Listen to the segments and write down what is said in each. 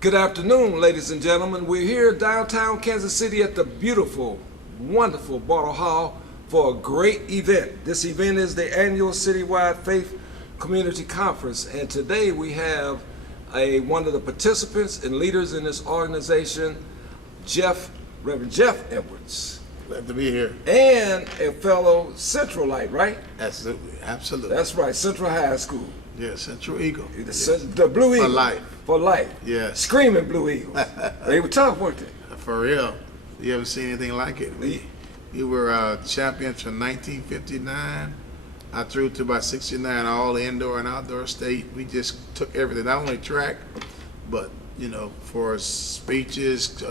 Good afternoon, ladies and gentlemen. We're here downtown Kansas City at the beautiful, wonderful Bartle Hall for a great event. This event is the annual Citywide Faith Community Conference, and today we have one of the participants and leaders in this organization, Reverend Jeff Edwards. Glad to be here. And a fellow Centralite, right? Absolutely. That's right, Central High School. Yeah, Central Eagle. The Blue Eagle. For life. For life. Yeah. Screaming Blue Eagles. They were tough, weren't they? For real. You haven't seen anything like it. We were champions from 1959. I threw to about 69, all indoor and outdoor state. We just took everything, not only track, but for speeches,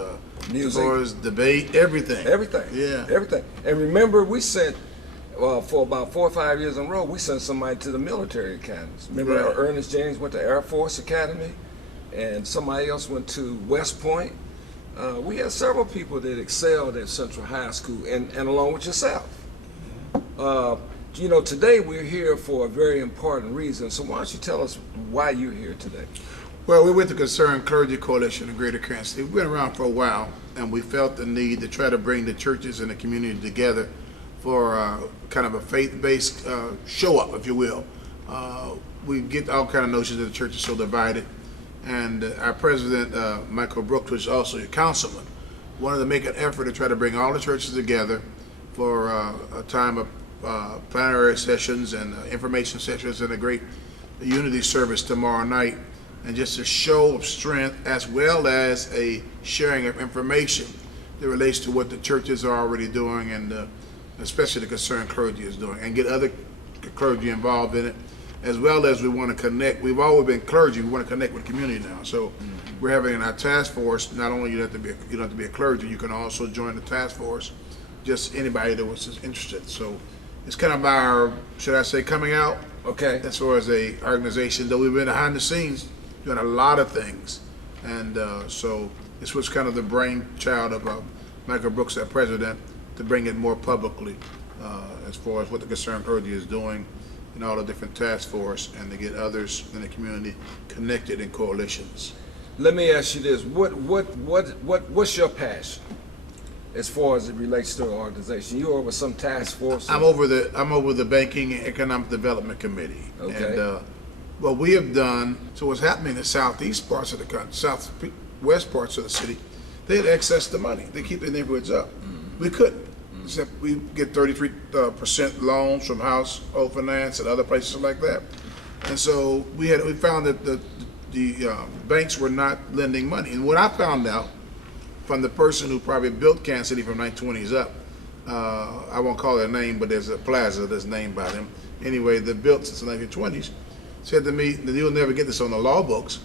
music, for debate, everything. Everything. Yeah. Everything. And remember, we sent, for about 4 or 5 years in a row, we sent somebody to the military academies. Remember, Right. Ernest James went to Air Force Academy, and somebody else went to West Point. We had several people that excelled at Central High School, and along with yourself. Today we're here for a very important reason. So why don't you tell us why you're here today? Well, we're with the Concerned Clergy Coalition of Greater Kansas City. We've been around for a while, and we felt the need to try to bring the churches and the community together for kind of a faith-based show-up, if you will. We get all kind of notions that the church is so divided, and our president, Michael Brooks, which is also your councilman, wanted to make an effort to try to bring all the churches together for a time of plenary sessions and information sessions and a great unity service tomorrow night, and just a show of strength as well as a sharing of information that relates to what the churches are already doing, and especially the Concerned Clergy is doing, and get other clergy involved in it, as well as we want to connect. We've always been clergy. We want to connect with the community now. So we're having in our task force, not only you don't have to be a clergy, you can also join the task force, just anybody that was interested. So it's kind of our, should I say, coming out. Okay. As far as a organization, though we've been behind the scenes doing a lot of things, and so this was kind of the brainchild of Michael Brooks, our president, to bring it more publicly as far as what the Concerned Clergy is doing and all the different task force, and to get others in the community connected in coalitions. Let me ask you this: what's your passion as far as it relates to the organization? You're over some task force. I'm over the Banking and Economic Development Committee. Okay. And what we have done, so what's happening in the southeast parts of the country, southwest parts of the city, they had access to money. They keep their neighborhoods up. We couldn't. Except we get 33% loans from Household Finance and other places like that. And so we found that the banks were not lending money. And what I found out from the person who probably built Kansas City from 1920s up, I won't call their name, but there's a plaza that's named by them. Anyway, they built since the 1920s, said to me that you'll never get this on the law books.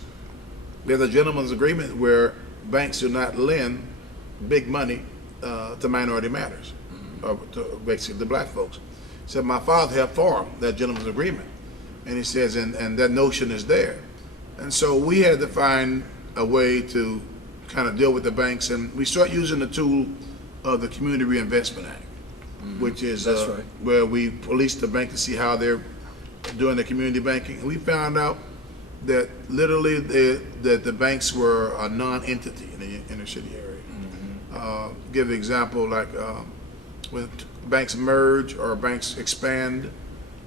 There's a gentleman's agreement where banks do not lend big money to minority matters, or to basically the black folks. He said my father helped form that gentleman's agreement, and he says, and that notion is there. And so we had to find a way to kind of deal with the banks, and we start using the tool of the Community Reinvestment Act, which is right. where we police the bank to see how they're doing the community banking. And we found out that literally that the banks were a non-entity in the inner city area. Give an example, like when banks merge or banks expand,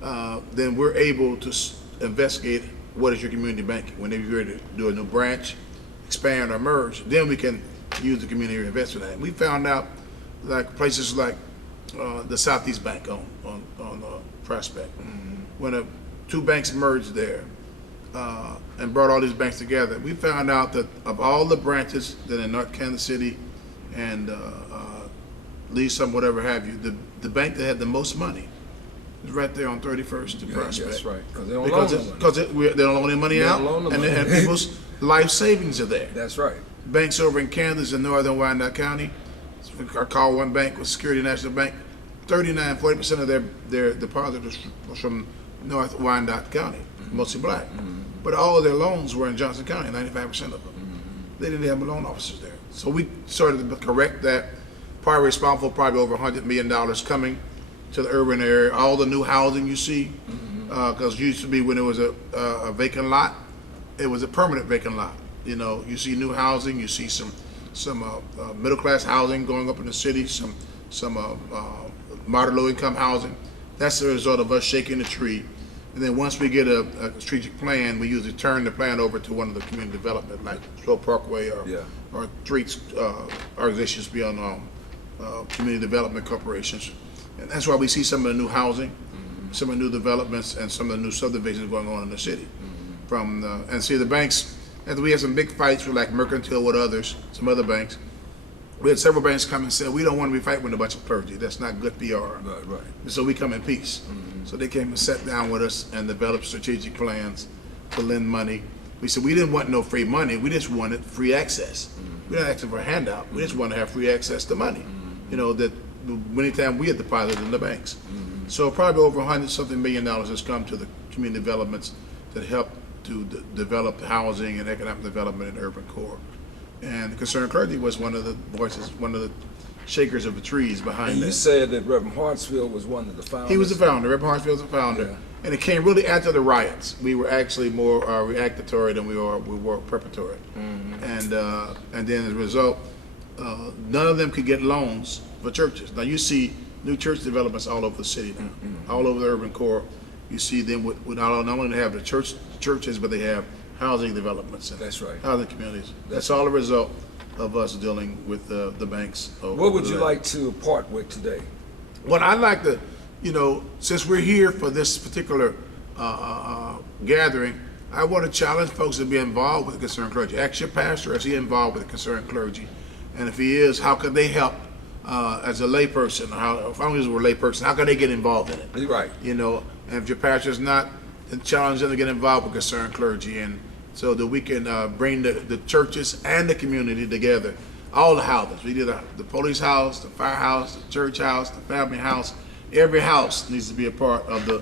then we're able to investigate what is your community banking. When they're ready to do a new branch, expand or merge, then we can use the Community Reinvestment Act. We found out like places like the Southeast Bank on Prospect, when two banks merged there and brought all these banks together, we found out that of all the branches that in North Kansas City and Lee, some whatever have you, the bank that had the most money is right there on 31st and Prospect. That's right, because they don't loan no money. Because they don't loan any money out, and people's life savings are there. That's right. Banks over in Kansas and northern Wyandotte County, I called one bank with Security National Bank, 40% of their depositors was from North Wyandotte County, mostly black. But all of their loans were in Johnson County, 95% of them. They didn't have loan officers there. So we started to correct that. Probably responsible, probably over $100 million coming to the urban area. All the new housing you see, because used to be when it was a vacant lot, it was a permanent vacant lot. You know, you see new housing, you see some middle class housing going up in the city, some moderate low income housing. That's the result of us shaking the tree. And then once we get a strategic plan, we usually turn the plan over to one of the community development, like Slow Parkway or streets organizations beyond community development corporations. And that's why we see some of the new housing, some of the new developments, and some of the new subdivisions going on in the city. And see the banks, and we had some big fights with like Mercantile with others, some other banks. We had several banks come and say, we don't want to be fighting with a bunch of clergy. That's not good PR. Right. And so we come in peace. So they came and sat down with us and developed strategic plans to lend money. We said we didn't want no free money. We just wanted free access. We're not asking for a handout. We just want to have free access to money. You know, that many times we had deposited in the banks. So probably over $100-something million has come to the community developments that help to develop housing and economic development in the urban core. And the Concerned Clergy was one of the voices, one of the shakers of the trees behind And that. you said that Reverend Hartsfield was one of the founders. He was the founder. Reverend Hartsfield was the founder. Yeah. And it came really after the riots. We were actually more reactatory than we were preparatory. And then as a result, none of them could get loans for churches. Now you see new church developments all over the city now, all over the urban core. You see them with not only have the churches, but they have housing developments and That's right. housing communities. That's all a result of us dealing with the banks. What would you like to part with today? Well, I'd like to, since we're here for this particular gathering, I want to challenge folks to be involved with the Concerned Clergy. Ask your pastor, is he involved with the Concerned Clergy? And if he is, how can they help as a layperson? If I'm using a layperson, how can they get involved in it? You're right. And if your pastor is not, then challenge them to get involved with Concerned Clergy, and so that we can bring the churches and the community together. All the houses. We did the police house, the firehouse, the church house, the family house. Every house needs to be a part of the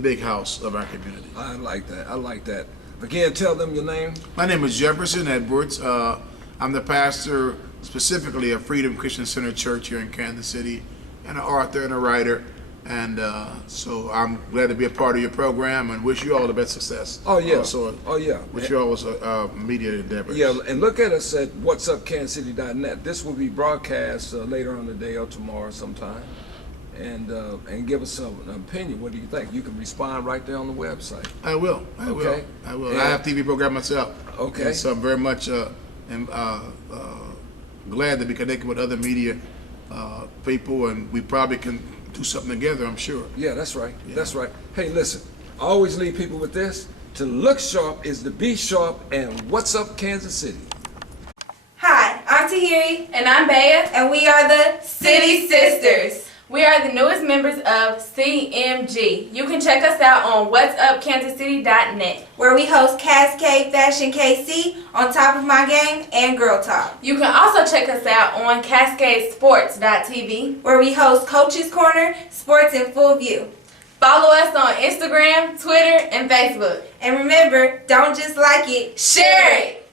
big house of our community. I like that. Again, tell them your name. My name is Jefferson Edwards. I'm the pastor specifically of Freedom Christian Center Church here in Kansas City, and an author and a writer. And so I'm glad to be a part of your program and wish you all the best success. Oh yeah. Wish you all media endeavors. Yeah, and look at us at whatsupkansascity.net. This will be broadcast later on today or tomorrow sometime. And give us an opinion. What do you think? You can respond right there on the website. I will. Okay. I will. And I have a TV program myself. Okay. And so I'm very much glad to be connected with other media people, and we probably can do something together, I'm sure. Yeah, that's right. Yeah. That's right. Hey, listen, I always leave people with this. To look sharp is to be sharp, and what's up, Kansas City? Hi, I'm Tahiri. And I'm Bea. And we are the City Sisters. We are the newest members of CMG. You can check us out on whatsupkansascity.net. where we host Cascade Fashion KC, On Top of My Game, and Girl Talk. You can also check us out on cascadesports.tv. where we host Coach's Corner, Sports in Full View. Follow us on Instagram, Twitter, and Facebook. And remember, don't just like it, Share it!